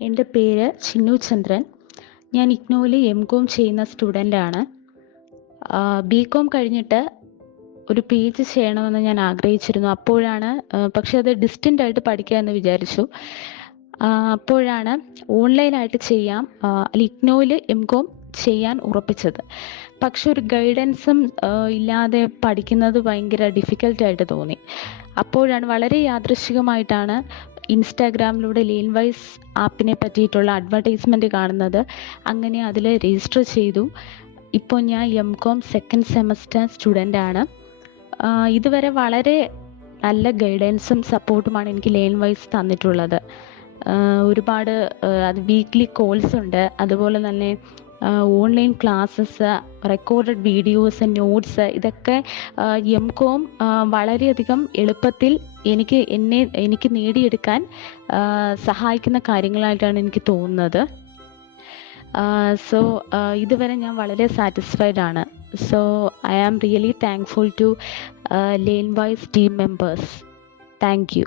എന്റെ പേര് ചിന്നു ചന്ദ്രൻ. ഞാൻ ഇഗ്നോയിൽ എം കോം ചെയ്യുന്ന സ്റ്റുഡന്റാണ്. ബി കോം കഴിഞ്ഞിട്ട് ഒരു പി ജി ചെയ്യണമെന്ന് ഞാൻ ആഗ്രഹിച്ചിരുന്നു. അപ്പോഴാണ് പക്ഷെ അത് ഡിസ്റ്റന്റ് ആയിട്ട് പഠിക്കാമെന്ന് വിചാരിച്ചു. ആ, അപ്പോഴാണ് ഓൺലൈനായിട്ട് ചെയ്യാം അല്ല ഇഗ്നോയിൽ എം കോം ചെയ്യാൻ ഉറപ്പിച്ചത്. പക്ഷെ ഒരു ഗൈഡൻസും ഇല്ലാതെ പഠിക്കുന്നത് ഭയങ്കര ഡിഫിക്കൽട്ടായിട്ട് തോന്നി. അപ്പോഴാണ് വളരെ യാദൃശികമായിട്ടാണ് ഇൻസ്റ്റാഗ്രാമിലൂടെ ലീൻ വൈസ് ആപ്പിനെ പറ്റിയിട്ടുള്ള അഡ്വർടൈസ്മെന്റ് കാണുന്നത് അങ്ങനെ അതിൽ രജിസ്റ്റർ ചെയ്തു. ഇപ്പോൾ ഞാൻ M com second semester student ആണ്. ഇതുവരെ വളരെ നല്ല ഗൈഡൻസും സപ്പോർട്ടുമാണ് എനിക്ക് ലേൺ വൈസ് തന്നിട്ടുള്ളത്. ഒരുപാട് അത് വീക്ക്ലി കോൾസ് ഉണ്ട്. അതുപോലെ തന്നെ online classes recorded videos notes ഇതൊക്കെ എം കോം വളരെയധികം എളുപ്പത്തിൽ എനിക്ക് എന്നെ എനിക്ക് നേടിയെടുക്കാൻ സഹായിക്കുന്ന കാര്യങ്ങളായിട്ടാണ് എനിക്ക് തോന്നുന്നത്. സോ ഇതുവരെ ഞാൻ വളരെ സാറ്റിസ്ഫൈഡ് ആണ്. So I am really thankful to Lane Wise team members thank you